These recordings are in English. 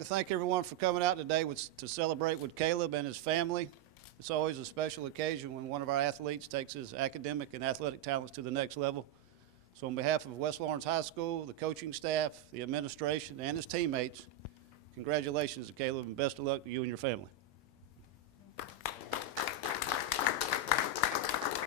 to thank everyone for coming out today to celebrate with Caleb and his family. It's always a special occasion when one of our athletes takes his academic and athletic talents to the next level. So on behalf of West Lawrence High School, the coaching staff, the administration, and his teammates, congratulations to Caleb and best of luck to you and your family.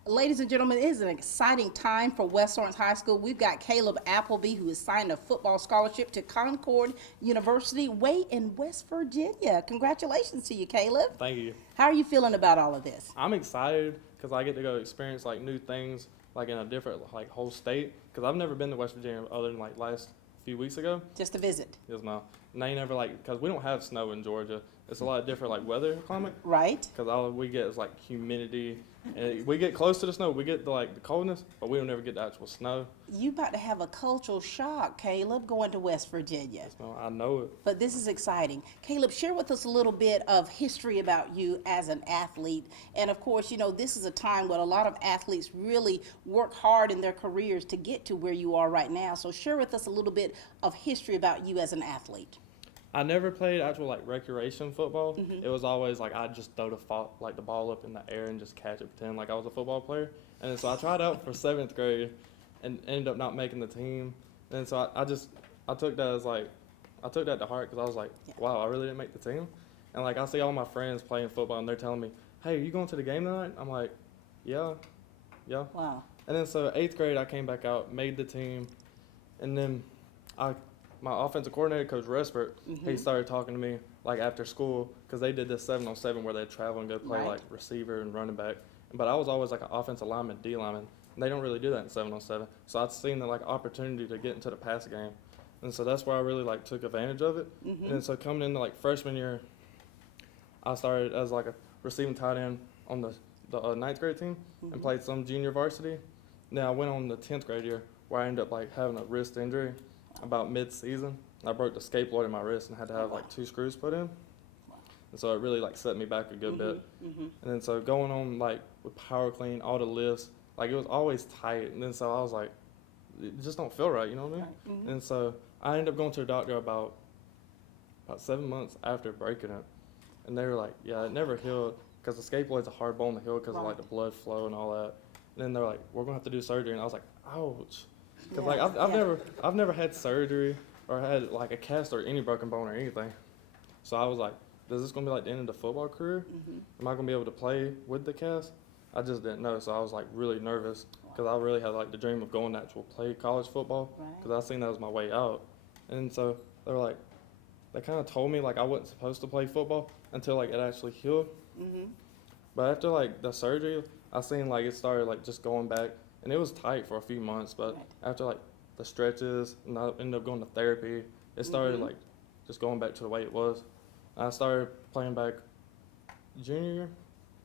Ladies and gentlemen, it is an exciting time for West Lawrence High School. We've got Caleb Appleby, who has signed a football scholarship to Concord University way in West Virginia. Congratulations to you, Caleb. Thank you. How are you feeling about all of this? I'm excited because I get to go experience like new things like in a different like whole state because I've never been to West Virginia other than like last few weeks ago. Just a visit. Yes, no. And they never like because we don't have snow in Georgia. It's a lot of different like weather climate. Right. Because all we get is like humidity. And we get close to the snow. We get the coldness, but we don't ever get the actual snow. You about to have a cultural shock, Caleb, going to West Virginia. So I know it. But this is exciting. Caleb, share with us a little bit of history about you as an athlete. And of course, you know, this is a time when a lot of athletes really work hard in their careers to get to where you are right now. So share with us a little bit of history about you as an athlete. I never played actual like recreation football. It was always like I'd just throw the ball up in the air and just catch it, pretend like I was a football player. And then, so I tried out for 7th grade and ended up not making the team. And so I took that as like I took that to heart because I was like, wow, I really didn't make the team. And like I see all my friends playing football and they're telling me, hey, are you going to the game tonight? I'm like, yeah. Wow. And then so 8th grade I came back out, made the team, and then my offensive coordinator, Coach Respert, he started talking to me like after school because they did this 7-on-7 where they'd travel and go play like receiver and running back. But I was always like an offensive lineman, D lineman, and they don't really do that in 7-on-7. So I'd seen the like opportunity to get into the pass game, and so that's where I really like took advantage of it. And then so coming into like freshman year, I started as like a receiving tight end on the 9th grade team and played some junior varsity. Then I went on the 10th grade year where I ended up like having a wrist injury about mid-season. I broke the scapula in my wrist and had to have like 2 screws put in. And so it really like set me back a good bit. And then so going on like with power clean, all the lifts, like it was always tight. And then so I was like, it just don't feel right, you know what I mean? And so I ended up going to the doctor about 7 months after breaking it. And they were like, yeah, it never healed because the scapula is a hard bone to heal because of like the blood flow and all that. And then they're like, we're gonna have to do surgery. And I was like, ouch. Because like I've never had surgery or had like a cast or any broken bone or anything. So I was like, is this gonna be like the end of the football career? Am I gonna be able to play with the cast? I just didn't know, so I was like really nervous because I really had like the dream of going to actual play college football because I seen that was my way out. And so they were like, they kind of told me like I wasn't supposed to play football until like it actually healed. But after like the surgery, I seen like it started like just going back. And it was tight for a few months, but after like the stretches and I ended up going to therapy, it started like just going back to the way it was. I started playing back junior year.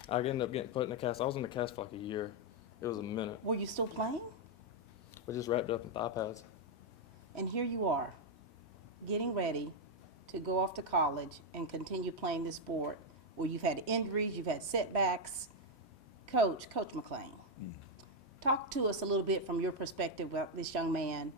I ended up getting put in the cast. I was in the cast for like a year. It was a minute. Were you still playing? We just wrapped up in thigh pads. And here you are, getting ready to go off to college and continue playing this sport where you've had injuries, you've had setbacks. Coach Mclean. Talk to us a little bit from your perspective about this young man,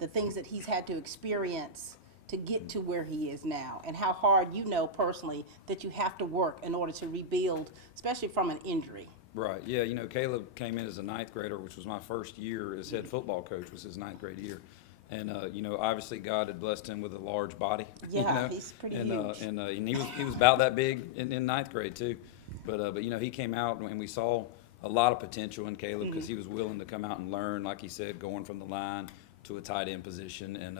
the things that he's had to experience to get to where he is now, and how hard you know personally that you have to work in order to rebuild, especially from an injury. Right, yeah, you know, Caleb came in as a 9th grader, which was my first year as head football coach, was his 9th grade year. And, you know, obviously God had blessed him with a large body. Yeah, you know? he's pretty huge. And he was about that big in 9th grade too. But, you know, he came out and we saw a lot of potential in Caleb because he was willing to come out and learn, like he said, going from the line to a tight end position, and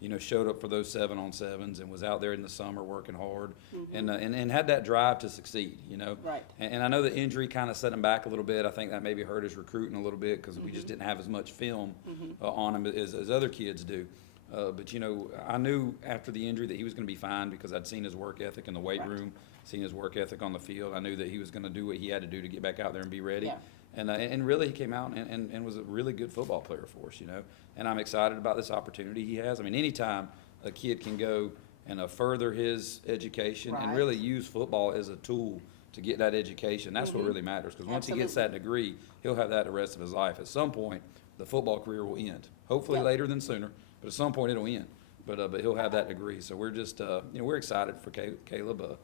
you know, showed up for those 7-on-7s and was out there in the summer working hard, and had that drive to succeed, you know. Right. And I know the injury kind of set him back a little bit. I think that maybe hurt his recruiting a little bit because we just didn't have as much film on him as other kids do. But, you know, I knew after the injury that he was going to be fine because I'd seen his work ethic in the weight room, seen his work ethic on the field. I knew that he was going to do what he had to do to get back out there and be ready. Yeah. And really he came out and was a really good football player for us, you know. And I'm excited about this opportunity he has. I mean, anytime a kid can go and further his education and really use football as a tool to get that education, that's what really matters. Because once he gets that degree, he'll have that the rest of his life. At some point, the football career will end. Hopefully later than sooner, but at some point it'll end. but he'll have that degree. So we're just, we're excited for Caleb.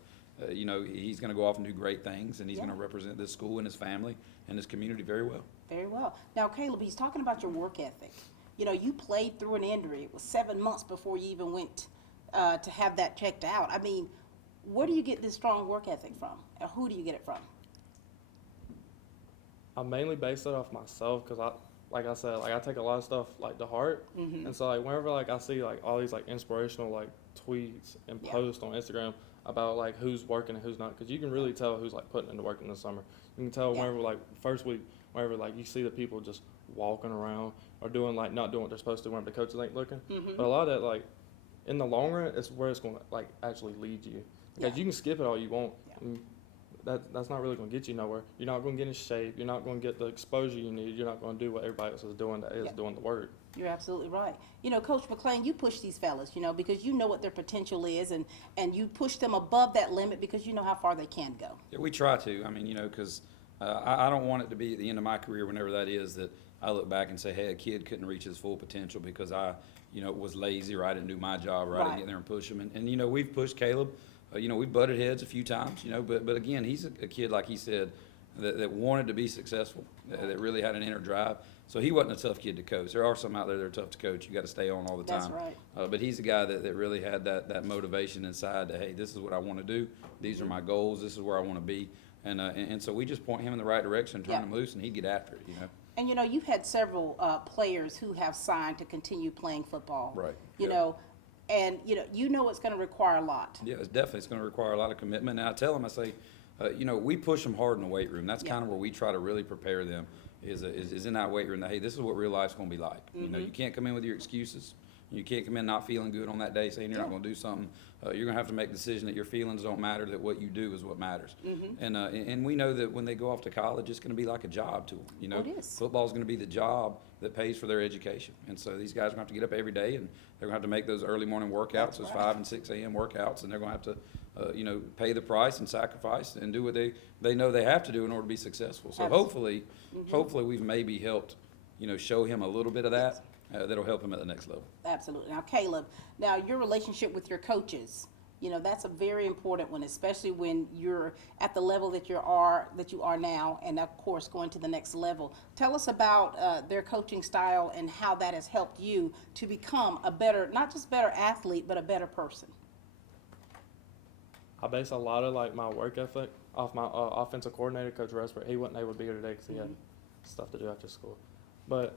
He's going to go off and do great things, and he's going to represent this school and his family and his community very well. Very well. Now, Caleb, he's talking about your work ethic. You played through an injury. It was 7 months before you even went to have that checked out. I mean, where do you get this strong work ethic from? Or who do you get it from? I mainly base it off myself because I take a lot of stuff like to heart, and so like whenever like I see like all these like inspirational like tweets and posts on Instagram about like who's working and who's not, because you can really tell who's like putting in the work in the summer. You can tell whenever like first week, whenever like you see the people just walking around or doing like not doing what they're supposed to whenever the coaches ain't looking. But a lot of that like in the long run, it's where it's going to like actually lead you. Because you can skip it all you want. That's not really going to get you nowhere. You're not going to get in shape. You're not going to get the exposure you need. You're not going to do what everybody else is doing that is doing the work. You're absolutely right. Coach Mclean, you push these fellas, because you know what their potential is, and you push them above that limit because you know how far they can go. Yeah, we try to. I mean, because I don't want it to be at the end of my career, whenever that is, that I look back and say, hey, a kid couldn't reach his full potential because I, was lazy or I didn't do my job or I didn't get there and push him. And we've pushed Caleb. We've butted heads a few times, but again, he's a kid, like he said, that wanted to be successful, that really had an inner drive. So he wasn't a tough kid to coach. There are some out there that are tough to coach. You got to stay on all the time. That's right. But he's a guy that really had that motivation inside that, hey, this is what I want to do. These are my goals. This is where I want to be. And so we just point him in the right direction, turn him loose, and he'd get after it, And you've had several players who have signed to continue playing football. Right. And it's going to require a lot. Yeah, it's going to require a lot of commitment. And I tell them, I say, we push them hard in the weight room. That's kind of where we try to really prepare them is in that weight room that, hey, this is what real life's going to be like. You can't come in with your excuses. You can't come in not feeling good on that day, saying you're not going to do something. You're going to have to make the decision that your feelings don't matter, that what you do is what matters. And we know that when they go off to college, it's going to be like a job to them. It is. Football's going to be the job that pays for their education. And so these guys are going to have to get up every day, and they're going to have to make those early morning workouts, those 5 and 6 a.m. workouts, and they're going to have to, pay the price and sacrifice and do what they know they have to do in order to be successful. So hopefully we've maybe helped, show him a little bit of that. That'll help him at the next level. Absolutely. Now, Caleb, your relationship with your coaches, that's a very important one, especially when you're at the level that you are now, and of course going to the next level. Tell us about their coaching style and how that has helped you to become a better, not just better athlete, but a better person. I base a lot of like my work ethic off my offensive coordinator, Coach Resper. He wasn't able to be here today because he had stuff to do after school, but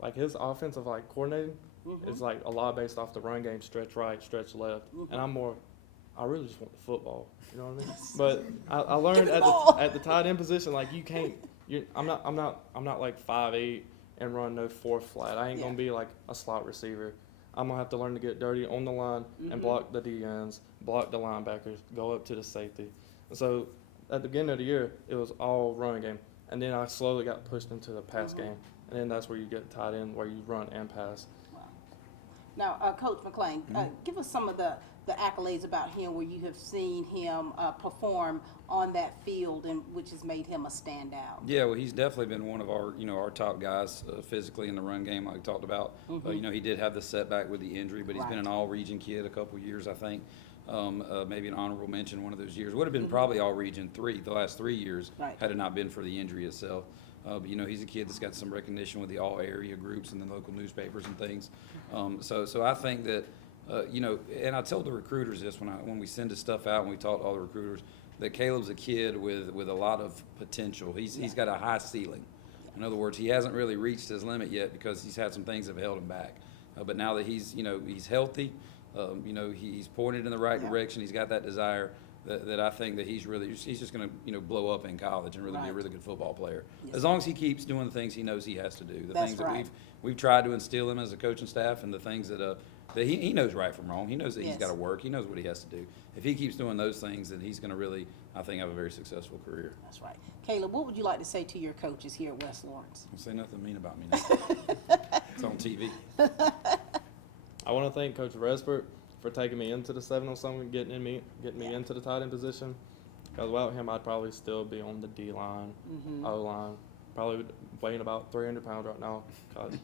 like his offensive like coordinating is like a lot based off the run game, stretch right, stretch left, and I really just want the football. You know what I mean? But I learned at the tight end position, like you can't. I'm not like 5'8" and run no 4 flat. I ain't gonna be like a slot receiver. I'm gonna have to learn to get dirty on the line and block the DNs, block the linebackers, go up to the safety. And so at the beginning of the year, it was all run game, and then I slowly got pushed into the pass game. And then that's where you get tied in, where you run and pass. Wow. Now, Coach Mclean, give us some of the accolades about him where you have seen him perform on that field, and which has made him a standout. Yeah, well, he's definitely been one of our, our top guys physically in the run game, like we talked about. He did have the setback with the injury, but he's been an all-region kid a couple years, I think. Maybe an honorable mention one of those years. Would have been probably all-region the last 3 years, had it not been for the injury itself. But he's a kid that's got some recognition with the all-area groups and the local newspapers and things. So I think that, and I told the recruiters this when we send his stuff out and we talk to all the recruiters, that Caleb's a kid with a lot of potential. He's got a high ceiling. In other words, he hasn't really reached his limit yet because he's had some things that have held him back. But now that he's healthy, he's pointed in the right direction. He's got that desire. That I think that he's just going to blow up in college and really be a really good football player. As long as he keeps doing the things he knows he has to do, the things that we've tried to instill him as a coaching staff, and the things that he knows right from wrong. He knows that he's got to work. He knows what he has to do. If he keeps doing those things, then he's going to really, I think, have a very successful career. That's right. Caleb, what would you like to say to your coaches here at West Lawrence? Don't say nothing mean about me now. It's on TV. I want to thank Coach Resper for taking me into the 7-on-7, getting me into the tight end position. Because without him, I'd probably still be on the D line, O line, probably weighing about 300 pounds right now. Cause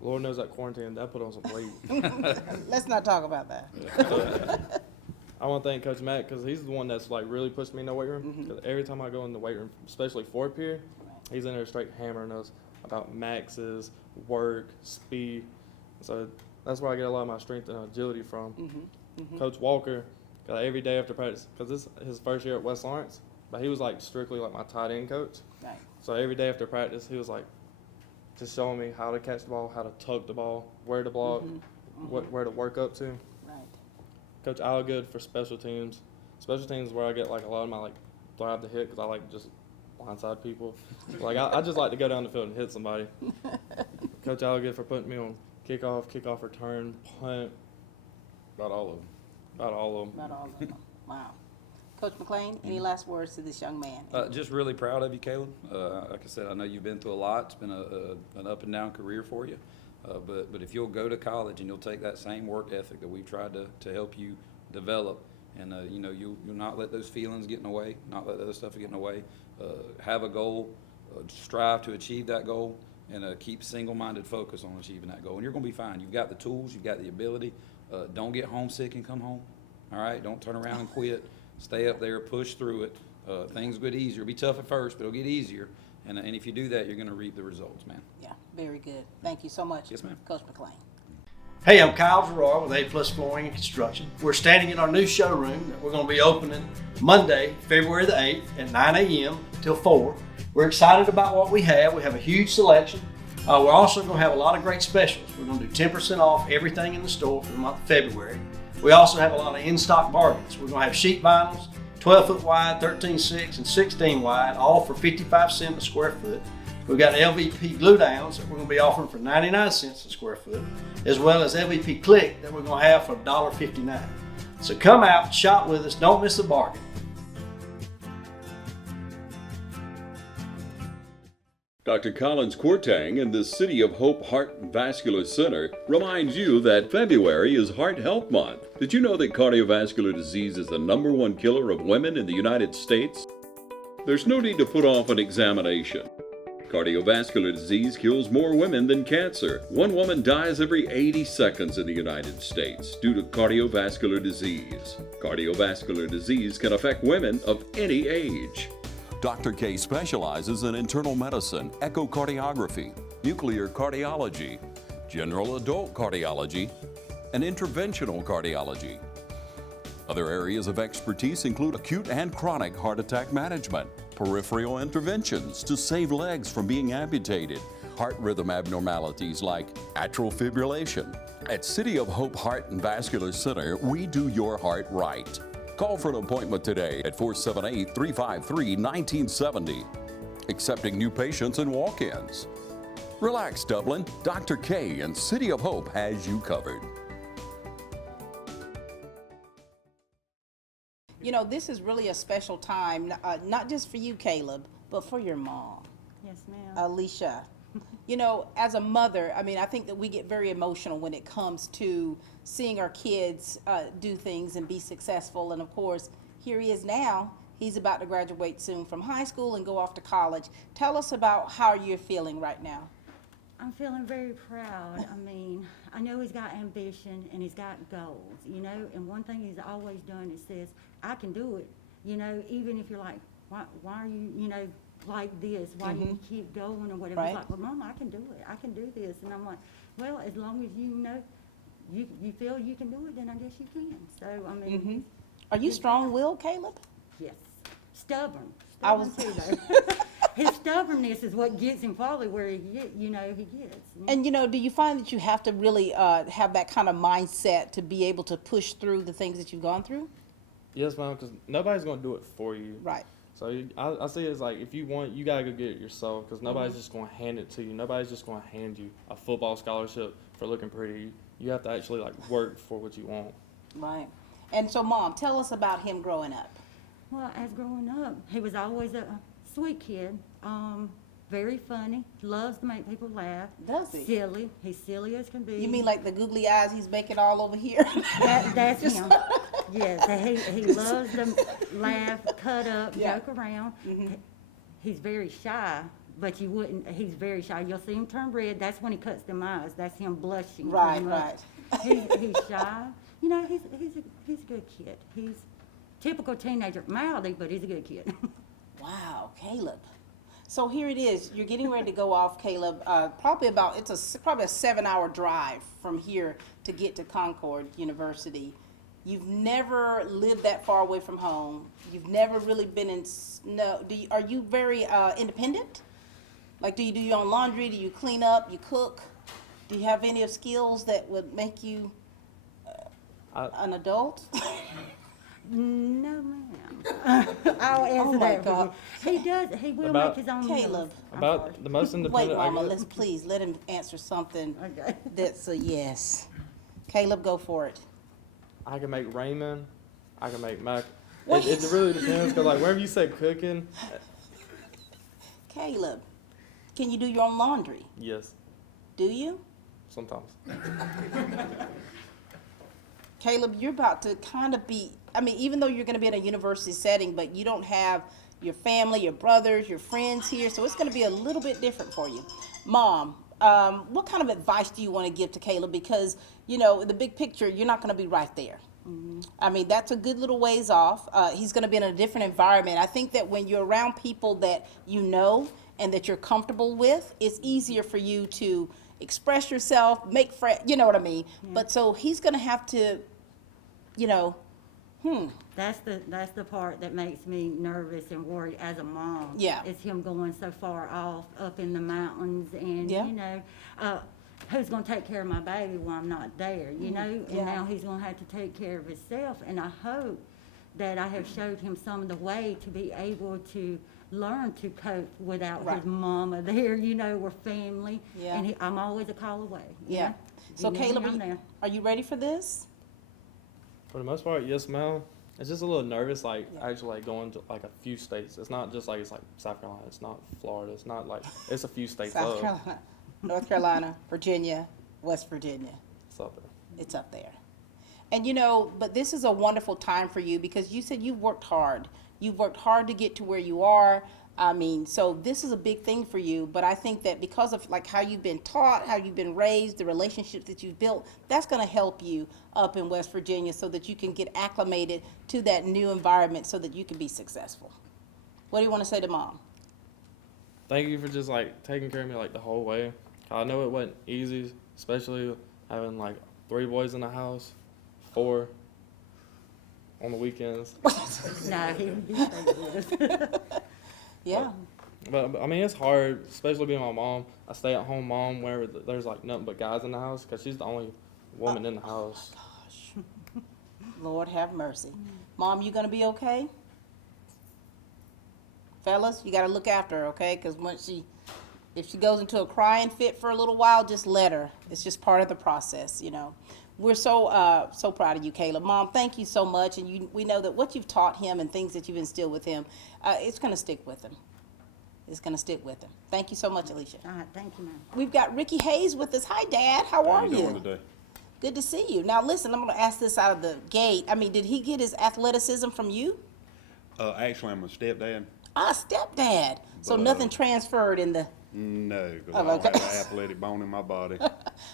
Lord knows that quarantine, that put on some weight. Let's not talk about that. I want to thank Coach Matt because he's the one that's like really pushed me in the weight room. 'Cause every time I go in the weight room, especially fourth period, he's in there straight hammering us about maxes, work, speed. So that's where I get a lot of my strength and agility from. Coach Walker, every day after practice, because this is his first year at West Lawrence, but he was like strictly like my tight end coach. Right. So every day after practice, he was like just showing me how to catch the ball, how to tuck the ball, where to block, where to work up to. Right. Coach Allgood for special teams. Special teams is where I get like a lot of my like drive to hit because I like just blindside people. Like I just like to go down the field and hit somebody. Coach Allgood for putting me on kickoff return, punt. About all of them. About all of them. Not all of them. Wow. Coach McLean, any last words to this young man? Just really proud of you, Caleb. Like I said, I know you've been through a lot. It's been an up and down career for you. But if you'll go to college and you'll take that same work ethic that we've tried to help you develop, and you'll not let those feelings get in the way, not let the other stuff get in the way. Have a goal, strive to achieve that goal, and keep single-minded focus on achieving that goal. And you're going to be fine. You've got the tools, you've got the ability. Don't get homesick and come home. All right, don't turn around and quit. Stay up there, push through it. Things get easier. It'll be tough at first, but it'll get easier. And if you do that, you're going to reap the results, man. Yeah, very good. Thank you so much. Yes, ma'am. Coach McLean. Hey, I'm Kyle Gerard with A+ Flooring and Construction. We're standing in our new showroom that we're going to be opening Monday, February the 8th at 9 a.m. till 4. We're excited about what we have. We have a huge selection. We're also going to have a lot of great specials. We're going to do 10% off everything in the store for the month of February. We also have a lot of in-stock bargains. We're going to have sheet vinyls, 12-foot wide, 13.6, and 16 wide, all for 55 cents a square foot. We've got LVP glue downs that we're going to be offering for 99 cents a square foot, as well as LVP click that we're going to have for $1.59. So come out, shop with us, don't miss a bargain. Dr. Collins Quartang and the City of Hope Heart and Vascular Center reminds you that February is Heart Health Month. Did you know that cardiovascular disease is the #1 killer of women in the United States? There's no need to put off an examination. Cardiovascular disease kills more women than cancer. One woman dies every 80 seconds in the United States due to cardiovascular disease. Cardiovascular disease can affect women of any age. Dr. K specializes in internal medicine, echocardiography, nuclear cardiology, general adult cardiology, and interventional cardiology. Other areas of expertise include acute and chronic heart attack management, peripheral interventions to save legs from being amputated, heart rhythm abnormalities like atrial fibrillation. At City of Hope Heart and Vascular Center, we do your heart right. Call for an appointment today at 478-353-1970. Accepting new patients and walk-ins. Relax, Dublin. Dr. K and City of Hope has you covered. You know, this is really a special time, not just for you, Caleb, but for your mom, Yes, ma'am. Alicia. You know, as a mother, I mean, I think that we get very emotional when it comes to seeing our kids do things and be successful. And of course, here he is now. He's about to graduate soon from high school and go off to college. Tell us about how you're feeling right now. I'm feeling very proud. I mean, I know he's got ambition and he's got goals, you know, and one thing he's always done is says, I can do it, you know, even if you're like, why are you, you know, like this, why do you keep going or whatever. Right. It's like, well, Mom, I can do it, I can do this. And I'm like, well, as long as you know, you feel you can do it, then I guess you can. So, I mean. Are you strong-willed, Caleb? Yes. Stubborn. I was- Too, though. His stubbornness is what gets him probably where he gets. And you know, do you find that you have to really have that kind of mindset to be able to push through the things that you've gone through? Yes, ma'am, because nobody's going to do it for you. Right. So I see it as like, if you want, you got to go get it yourself because nobody's just going to hand it to you. Nobody's just going to hand you a football scholarship for looking pretty. You have to actually like work for what you want. Right. And so, Mom, tell us about him growing up. Well, as growing up, he was always a sweet kid, very funny, loves to make people laugh. Does he? Silly. He's silly as can be. You mean like the googly eyes he's making all over here? That's him. Yes, he loves to laugh, cut up, Yeah. joke around. He's very shy, but you wouldn't, he's very shy. You'll see him turn red, that's when he cuts them eyes, that's him blushing too Right, much. He's shy. You know, he's a good kid. He's typical teenager, mouthy, but he's a good kid. Wow, Caleb. So here it is. You're getting ready to go off, Caleb. Probably a 7-hour drive from here to get to Concord University. You've never lived that far away from home. You've never really been in snow. Are you very independent? Like, do you do your own laundry? Do you clean up? You cook? Do you have any of skills that would make you an adult? No, ma'am. I'll answer my that for God. you. He does, he will About- make his own Caleb. meals. I'm sorry. About the most Wait, independent I Mama, get. please let him answer something Okay. that's a yes. Caleb, go for it. I can make ramen. I can make mac. Wait. It really depends, cause like wherever you say cooking, Caleb, can you do your own laundry? yes, Do you? sometimes. Caleb, you're about to kind of be, I mean, even though you're going to be in a university setting, but you don't have your family, your brothers, your friends here, so it's going to be a little bit different for you. Mom, what kind of advice do you want to give to Caleb? Because, you know, the big picture, you're not going to be right there. I mean, that's a good little ways off. He's going to be in a different environment. I think that when you're around people that you know and that you're comfortable with, it's easier for you to express yourself, make friends, you know what I mean? But so he's going to have to, you know, That's the part that makes me nervous and worried as a mom. Yeah. Is him going so far off up in the mountains and, Yeah. you know, who's gonna take care of my baby while I'm not there, you know? Yeah. And now he's gonna have to take care of himself, and I hope that I have showed him some of the way to be able to learn to cope without Right. his mama there, you know, we're family. Yeah. And I'm always a call away, you yeah. know? So You need me, Caleb, I'm there. are you ready for this? For the most part, yes, ma'am. It's just a little nervous, like Yeah. actually like going to like a few states. It's not just like it's like South Carolina. It's not Florida. It's not like it's a few states South up. Carolina, North Carolina, Virginia, West Virginia. It's up there. It's up there. And you know, but this is a wonderful time for you because you said you've worked hard. You've worked hard to get to where you are. I mean, so this is a big thing for you, but I think that because of like how you've been taught, how you've been raised, the relationships that you've built, that's going to help you up in West Virginia so that you can get acclimated to that new environment so that you can be successful. What do you want to say to Mom? Thank you for just like taking care of me like the whole way. I know it wasn't easy, especially having like 3 boys in the house, 4 on the weekends. No, he's so good. Yeah. But I mean, it's hard, especially being my mom. I stay at home mom whenever there's like nothing but guys in the house because she's the only woman in the house. Lord have mercy. Mom, you gonna be okay? Fellas, you gotta look after her, okay? Because if she goes into a crying fit for a little while, just let her. It's just part of the process, you know. We're so so proud of you, Caleb. Mom, thank you so much. And we know that what you've taught him and things that you've instilled with him, it's gonna stick with him. It's gonna stick with him. Thank you so much, Alicia. All right, thank you, ma'am. We've got Ricky Hayes with us. Hi, Dad. How are you? doing today? Good to see you. Now, listen, I'm going to ask this out of the gate. I mean, did he get his athleticism from you? Actually, I'm a stepdad. Stepdad. So But, nothing transferred in the. No, because Oh, I don't okay. have an athletic bone in my body.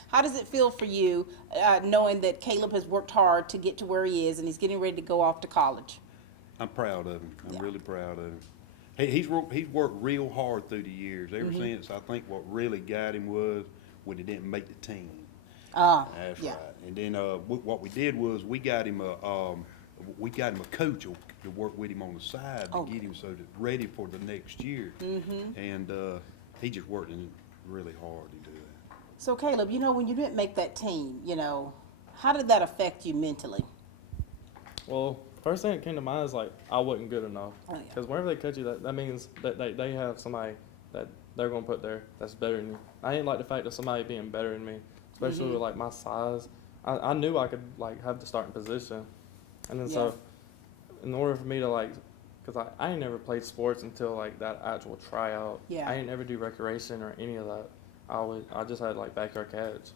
How does it feel for you knowing that Caleb has worked hard to get to where he is and he's getting ready to go off to college? I'm proud of him. I'm Yeah. really proud of him. He's worked real hard through the years. Ever Mm-hmm. since, I think what really got him was when he didn't make the team. That's Yeah. right. And then what we did was we got him a coach to work with him on the side to Oh. get him so that ready for the next year. Mm-hmm. And he just worked really hard to do that. So, Caleb, you know, when you didn't make that team, you know, how did that affect you mentally? Well, first thing that came to mind is like I wasn't good enough. Oh, yeah. Because whenever they cut you, that means that they have somebody that they're gonna put there that's better than you. I didn't like the fact of somebody being better than me, especially Mm-hmm. with like my size. I knew I could like have the starting position, and then so in order for me to like, because I ain't never played sports until like that actual tryout. Yeah. I ain't never do recreation or any of that. I just had like backyard catch,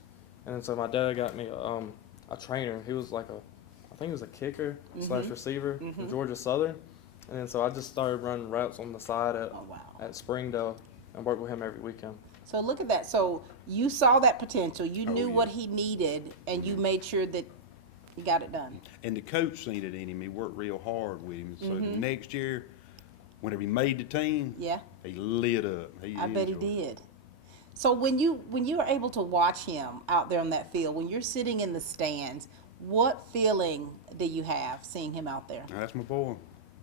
and then so my dad got me a trainer. He was like I think he was a kicker slash receiver from Georgia Southern. And then so I just started running routes on the side Oh, wow. at Springdale. and work with him every weekend. So look at that. So you saw that potential. You Oh, knew yeah. what he needed, and you made sure that you got it done. And the coach seen it in him. He worked real hard with him. So Mm-hmm. the next year, whenever he made the team, Yeah, he lit up. I bet he enjoyed it. did. So when you were able to watch him out there on that field, when you're sitting in the stands, what feeling do you have seeing him out there? Now, that's my boy.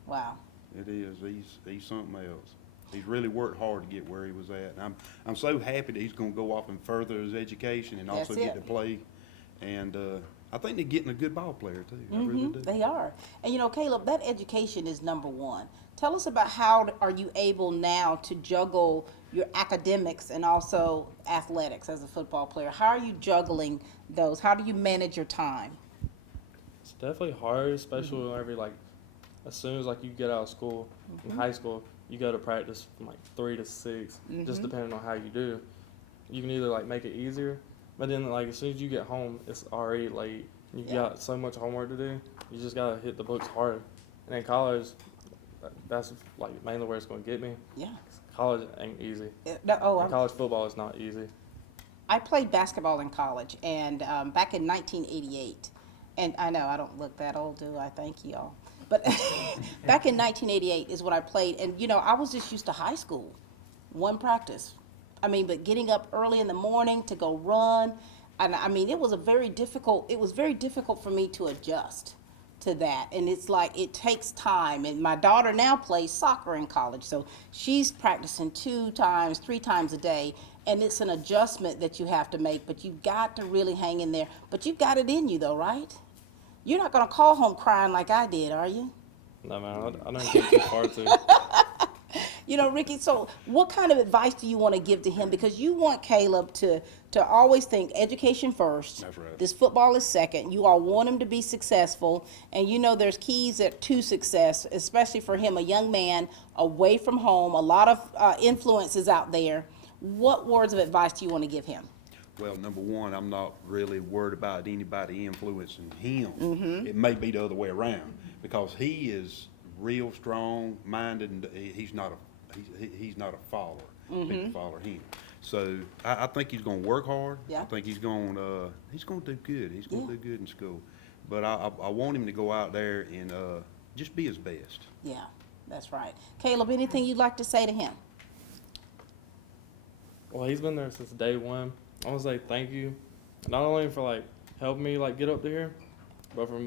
Wow. It is. He's something else. He's really worked hard to get where he was at. And I'm so happy that he's going to go off and further his education and also That's get it. to play. And I think they're getting a good ball player too. I really do. They are. And you know, Caleb, that education is number one. Tell us about how are you able now to juggle your academics and also athletics as a football player? How are you juggling those? How do you manage your time? It's definitely hard, especially whenever like as soon as like you get out of school in high school, you go to practice from like 3 to 6, just depending on how you do. You can either like make it easier, but then like as soon as you get home, it's already late. You Yeah. got so much homework to do. You just gotta hit the books hard. And in college, that's like mainly where it's gonna get me. Yeah. College ain't easy. No, And college football is not easy. I played basketball in college, and back in 1988, and I know I don't look that old, do I? Thank you all. But back in 1988 is when I played, and you know, I was just used to high school, one practice. I mean, but getting up early in the morning to go run, and I mean, it was very difficult for me to adjust to that. And it's like, it takes time. And my daughter now plays soccer in college, so she's practicing 2 times, 3 times a day. And it's an adjustment that you have to make, but you've got to really hang in there. But you've got it in you though, right? You're not gonna call home crying like I did, are you? No, man, I don't get too far to. You know, Ricky, so what kind of advice do you want to give to him? Because you want Caleb to always think education first. That's right. This football is second. You all want him to be successful. And you know there's keys to success, especially for him, a young man away from home, a lot of influences out there. What words of advice do you want to give him? Well, number one, I'm not really worried about anybody influencing him. It may be the other way around because he is real strong-minded and he's not a follower. People follow him. So I think he's going to work hard. Yeah. I think he's going to do good. He's going to do good in school. But I want him to go out there and just be his best. Yeah, that's right. Caleb, anything you'd like to say to him? Well, he's been there since day one. I want to say thank you, not only for like helping me like get up there, but for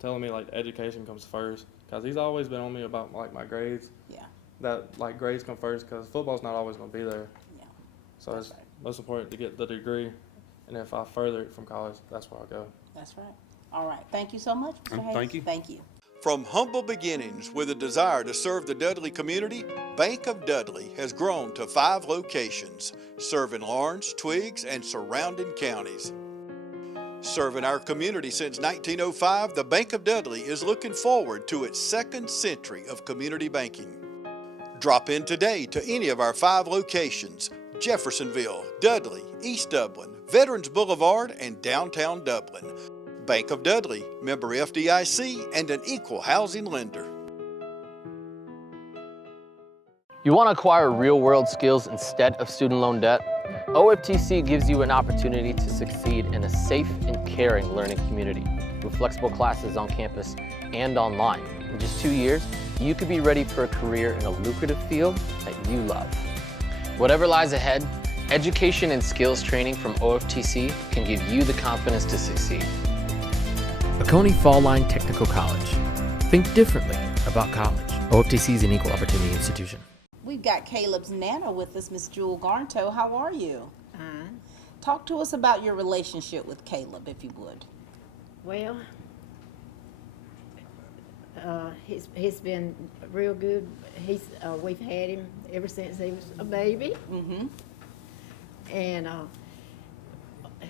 telling me like education comes first. Cause he's always been on me about like my grades. Yeah. That like grades come first, cause football's not always gonna be there. Yeah. So That's it's right. most important to get the degree, and if I further it from college, that's where I'll go. That's right. All right. Thank you so much, Mr. Hayes. Thank you. Thank you. From humble beginnings with a desire to serve the Dudley community, Bank of Dudley has grown to 5 locations, serving Lawrence, Twiggs, and surrounding counties. Serving our community since 1905, the Bank of Dudley is looking forward to its 2nd century of community banking. Drop in today to any of our 5 locations: Jeffersonville, Dudley, East Dublin, Veterans Boulevard, and downtown Dublin. Bank of Dudley, member FDIC, and an equal housing lender. You want to acquire real-world skills instead of student loan debt? OFTC gives you an opportunity to succeed in a safe and caring learning community with flexible classes on campus and online. In just 2 years, you could be ready for a career in a lucrative field that you love. Whatever lies ahead, education and skills training from OFTC can give you the confidence to succeed. Oconee Fall Line Technical College. Think differently about college. OFTC is an equal opportunity institution. We've got Caleb's Nana with us, Miss Jewel Garnto. How are you? Talk to us about your relationship with Caleb, if you would. Well, he's been real good. We've had him ever since he was a baby. And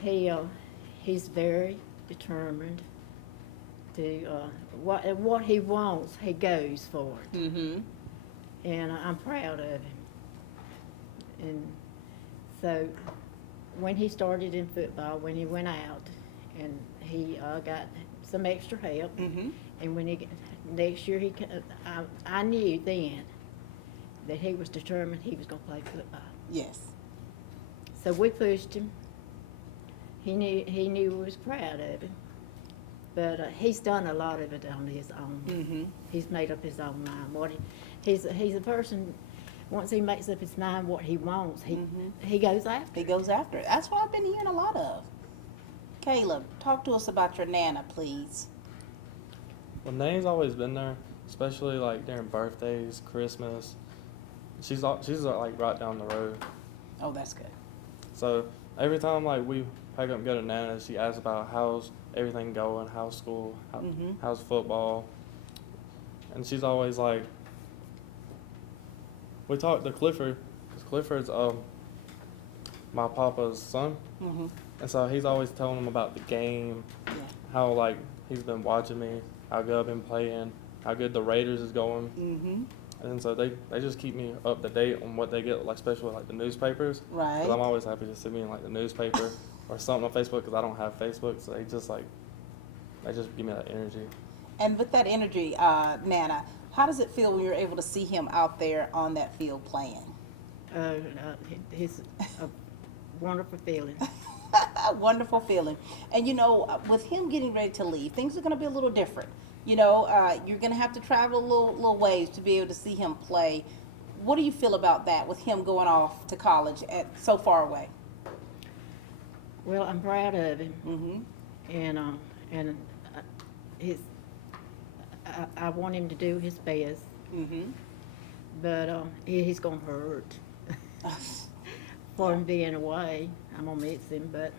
he's very determined to what he wants, he goes for it. And I'm proud of him. And so when he started in football, when he went out, and he got some extra help, and when next year I knew then that he was determined he was gonna play football. Yes. So we pushed him. He knew we was proud of him. But he's done a lot of it on his own. Mm-hmm. He's made up his own mind. He's a person. Once he makes up his mind what he wants, he goes after. He goes after it. That's what I've been hearing a lot of. Caleb, talk to us about your Nana, please. Well, Nanny's always been there, especially like during birthdays, Christmas. She's like right down the road. Oh, that's good. So every time like we pack up and go to Nana, she asks about how's everything going, how's school, how's football, and she's always like, we talked to Clifford, 'cause Clifford's my papa's son, and so he's always telling him about the game, how like he's been watching me, how good I've been playing, how good the Raiders is going. And so they just keep me up to date on what they get, like especially like the newspapers. Right. 'Cause I'm always happy to see me in like the newspaper or something on Facebook because I don't have Facebook. So they just give me that energy. And with that energy, Nana, how does it feel when you're able to see him out there on that field playing? It's a wonderful feeling. A wonderful feeling. And you know, with him getting ready to leave, things are going to be a little different. You know, you're going to have to travel a little ways to be able to see him play. What do you feel about that with him going off to college at so far away? Well, I'm proud of him. And I want him to do his best. But he's gonna hurt for him being away. I'm gonna miss him, but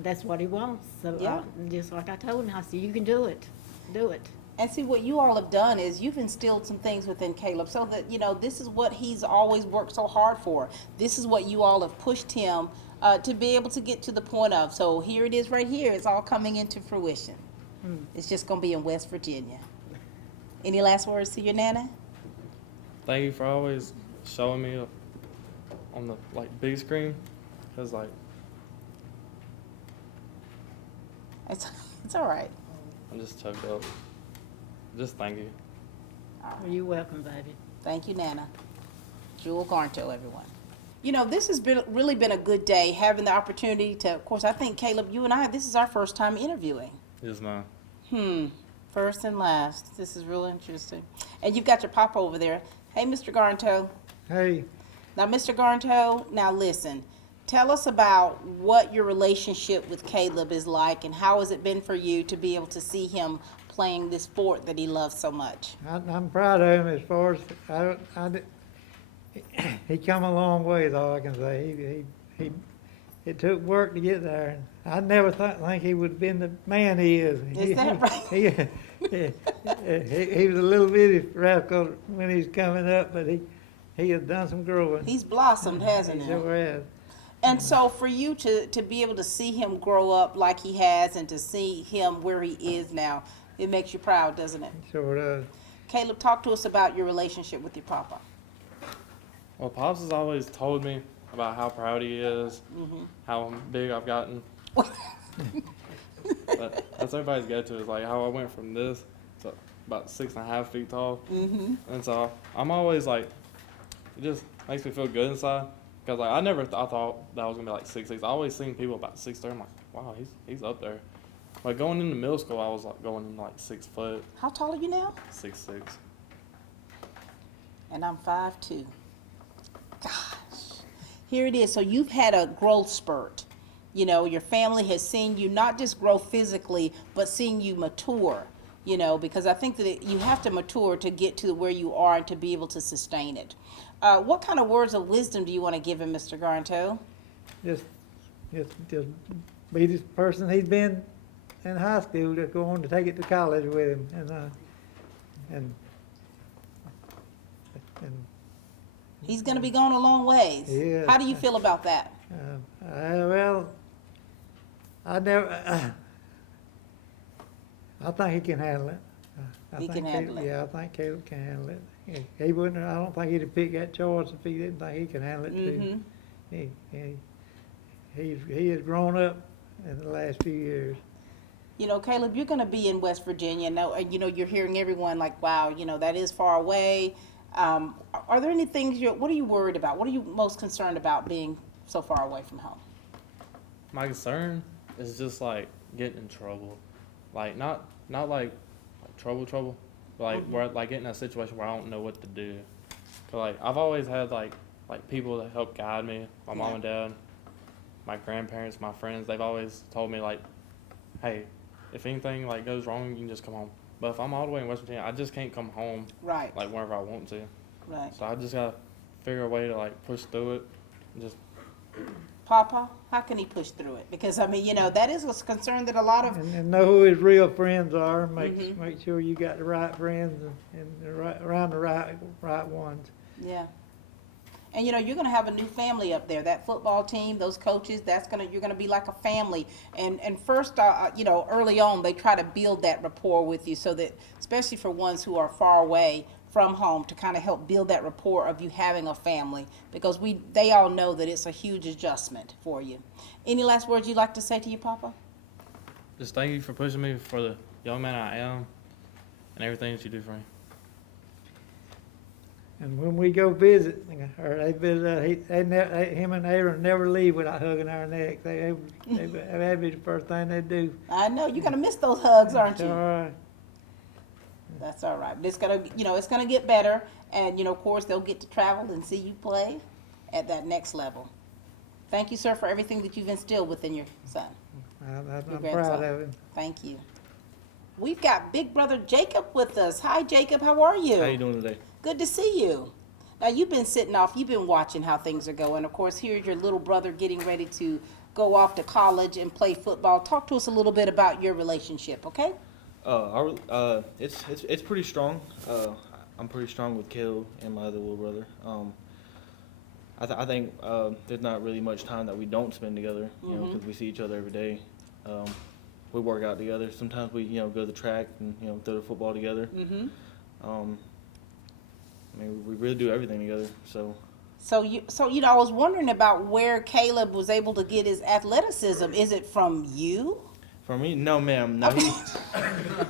that's what he wants. So just like I told him, I said, you can do it. Do it. And see, what you all have done is you've instilled some things within Caleb so that, you know, this is what he's always worked so hard for. This is what you all have pushed him to be able to get to the point of. So here it is right here. It's all coming into fruition. It's just going to be in West Virginia. Any last words to your Nana? Thank you for always showing me on the like big screen, cause like It's all right. I'm just choked up. Just thank you. Well, you're welcome, baby. Thank you, Nana. Jewel Garnto, everyone. You know, this has really been a good day, having the opportunity to, of course, I think, Caleb, you and I, this is our first time interviewing. Yes, ma'am. First and last. This is real interesting. And you've got your papa over there. Hey, Mr. Garnto. Hey. Now, Mr. Garnto, now listen. Tell us about what your relationship with Caleb is like and how has it been for you to be able to see him playing this sport that he loves so much? I'm proud of him as far as he come a long way, is all I can say. It took work to get there. And I never think he would have been the man he is. Is that right? He was a little bitty rascal when he was coming up, but he has done some growing. He's blossomed, hasn't he? He sure has. And so for you to be able to see him grow up like he has and to see him where he is now, it makes you proud, doesn't it? Sure does. Caleb, talk to us about your relationship with your papa. Well, Pops has always told me about how proud he is, how big I've gotten. But that's everybody's go-to, is like how I went from this to about 6.5 feet tall. And so I'm always like, it just makes me feel good inside. Because like, I thought that I was going to be like 6'6". I always seen people about 6'3". I'm like, wow, he's up there. Like going into middle school, I was like going in like 6 foot. How tall are you now? 6'6". And I'm 5'2". Gosh. Here it is. So you've had a growth spurt. You know, your family has seen you not just grow physically, but seen you mature. You know, because I think that you have to mature to get to where you are and to be able to sustain it. What kind of words of wisdom do you want to give him, Mr. Garnto? Just be the person he's been in high school, to go on to take it to college with him, and He's going to be going a long ways. Yeah. How do you feel about that? Well, I think he can handle it. He can handle it. Yeah, I think Caleb can handle it. He wouldn't. I don't think he'd have picked that choice if he didn't think he can handle it too. He has grown up in the last few years. You know, Caleb, you're going to be in West Virginia. Now, you know, you're hearing everyone like, wow, you know, that is far away. Are there any things what are you worried about? What are you most concerned about being so far away from home? My concern is just like getting in trouble, like not like trouble, but like where like getting in a situation where I don't know what to do. 'Cause like I've always had like people that help guide me, my mom and dad, my grandparents, my friends. They've always told me like, hey, if anything like goes wrong, you can just come home. But if I'm all the way in West Virginia, I just can't come home. Right. Like whenever I want to. Right. So I just gotta figure a way to like push through it, and just. Papa, how can he push through it? Because I mean, you know, that is a concern that a lot of. And know who his real friends are. Make Mm-hmm. sure you got the right friends and around the right ones. Yeah. And you know, you're gonna have a new family up there. That football team, those coaches, you're gonna be like a family. And first, you know, early on, they try to build that rapport with you, so that, especially for ones who are far away from home, to kind of help build that rapport of you having a family, because they all know that it's a huge adjustment for you. Any last words you'd like to say to your papa? Just thank you for pushing me for the young man I am, and everything that you do for me. And when we go visit, or they visit, him and Erin never leave without hugging our neck. That'd be the first thing they do. I know you're gonna miss those hugs, aren't you? All right. That's all right. But it's gonna, you know, it's gonna get better, and you know, of course, they'll get to travel and see you play at that next level. Thank you, sir, for everything that you've instilled within your son. I'm proud of him. Thank you. We've got big brother Jacob with us. Hi, Jacob. How are you? How you doing today? Good to see you. Now, you've been watching how things are going. Of course, here's your little brother getting ready to go off to college and play football. Talk to us a little bit about your relationship, okay? It's pretty strong. I'm pretty strong with Caleb and my other little brother. I think there's not really much time that we don't spend together, you know, because we see each other every day. We work out together. Sometimes we, you know, go to the track and, you know, throw the football together. I mean, we really do everything together. So you know, I was wondering about where Caleb was able to get his athleticism. Is it from you? From me? No, ma'am. No,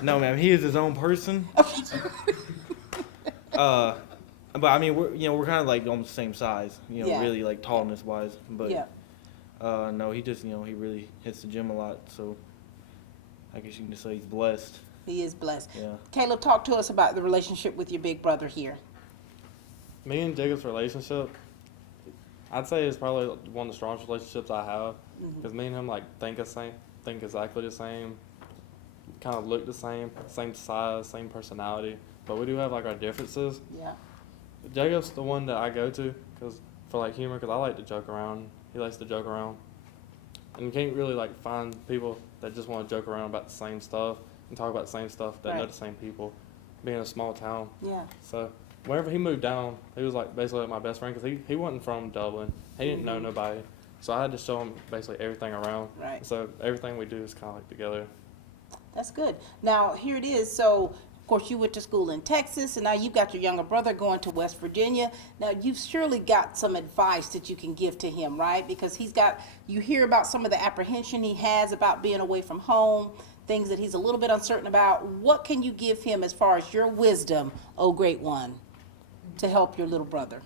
no, ma'am. He is his own person. But I mean, we're kind of like almost the same size. You know, really like tallness wise. But no, he just, you know, he really hits the gym a lot. So I guess you can just say he's blessed. He is blessed. Yeah. Caleb, talk to us about the relationship with your big brother here. Me and Jacob's relationship, I'd say it's probably one of the strongest relationships I have, because me and him like think exactly the same, kind of look the same size, same personality, but we do have like our differences. Yeah. Jacob's the one that I go to for like humor, because I like to joke around. He likes to joke around, and you can't really like find people that just want to joke around about the same stuff and talk about the same stuff that know the same people, being in a small town. Yeah. So whenever he moved down, he was like basically like my best friend, because he wasn't from Dublin. He didn't know nobody. So I had to show him basically everything around. Right. So everything we do is kind of like together. That's good. Now, here it is. So, of course, you went to school in Texas, and now you've got your younger brother going to West Virginia. Now, you've surely got some advice that you can give to him, right? Because you hear about some of the apprehension he has about being away from home, things that he's a little bit uncertain about. What can you give him as far as your wisdom, oh great one, to help your little brother?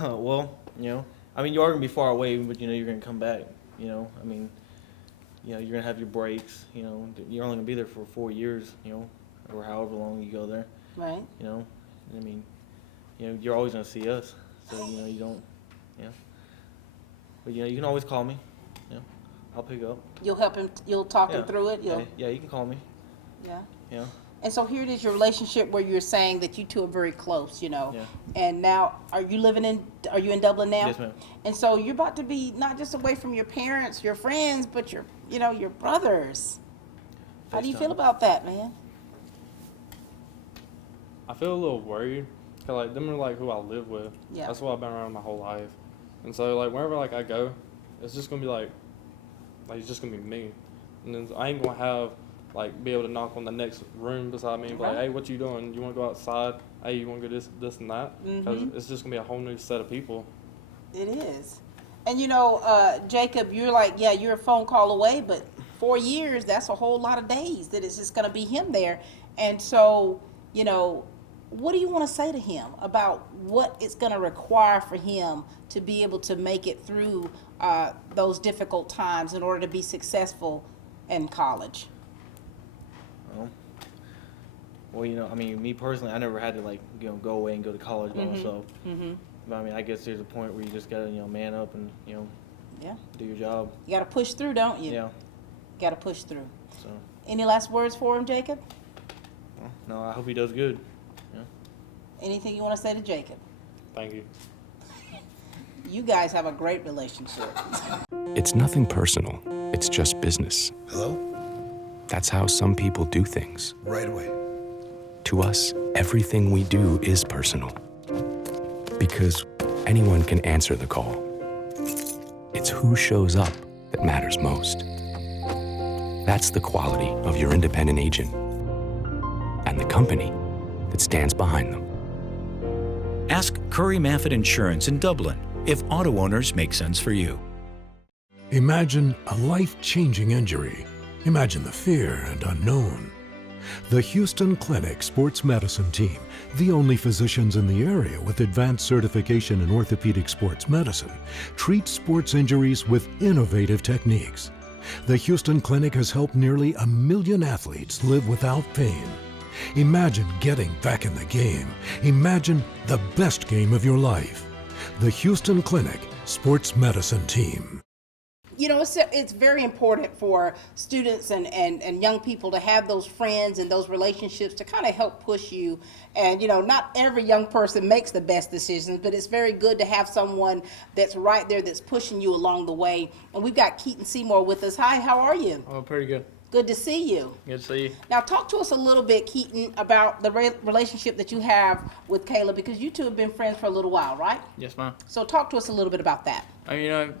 Well, you know, I mean, you are going to be far away, but, you know, you're going to come back, you know. I mean, you know, you're going to have your breaks, you know. You're only going to be there for 4 years, you know, or however long you go there. Right. You know, I mean, you know, you're always going to see us. So, you know, you don't, you know. But, you know, you can always call me, you know. I'll pick up. You'll help him, you'll talk him through it? Yeah, you can call me. Yeah. Yeah. And so here it is, your relationship where you're saying that you two are very close, you know. Yeah. And now, are you in Dublin now? Yes, ma'am. And so you're about to be not just away from your parents, your friends, but your brothers. How do you feel about that, man? I feel a little worried, because like them are like who I live with. Yeah. That's what I've been around my whole life. And so like wherever like I go, it's just going to be like it's just going to be me. And then I ain't going to have be able to knock on the next room beside me and be like, hey, what you doing? You want to go outside? Hey, you want to go this and that? Because it's just going to be a whole new set of people. It is. And you know, Jacob, you're like, you're a phone call away, but 4 years, that's a whole lot of days that it's just going to be him there. And so, you know, what do you want to say to him about what it's going to require for him to be able to make it through those difficult times in order to be successful in college? Well, you know, I mean, me personally, I never had to, like, you know, go away and go to college by myself. But I mean, I guess there's a point where you just gotta, you know, man up and, you know, do your job. You got to push through, don't you? Yeah. Got to push through. So. Any last words for him, Jacob? Well, no, I hope he does good. Yeah. Anything you want to say to Jacob? Thank you. You guys have a great relationship. It's nothing personal. It's just business. Hello? That's how some people do things. Right away. To us, everything we do is personal. Because anyone can answer the call. It's who shows up that matters most. That's the quality of your independent agent and the company that stands behind them. Ask Curry Maffett Insurance in Dublin if auto owners make sense for you. Imagine a life-changing injury. Imagine the fear and unknown. The Houston Clinic Sports Medicine Team, the only physicians in the area with advanced certification in orthopedic sports medicine, treats sports injuries with innovative techniques. The Houston Clinic has helped nearly 1 million athletes live without pain. Imagine getting back in the game. Imagine the best game of your life. The Houston Clinic Sports Medicine Team. You know, it's very important for students and young people to have those friends and those relationships to kind of help push you. And, you know, not every young person makes the best decisions, but it's very good to have someone that's right there that's pushing you along the way. And we've got Keaton Seymour with us. Hi, how are you? Oh, pretty good. Good to see you. Good to see you. Now, talk to us a little bit, Keaton, about the relationship that you have with Caleb, because you two have been friends for a little while, right? Yes, ma'am. So talk to us a little bit about that. You know,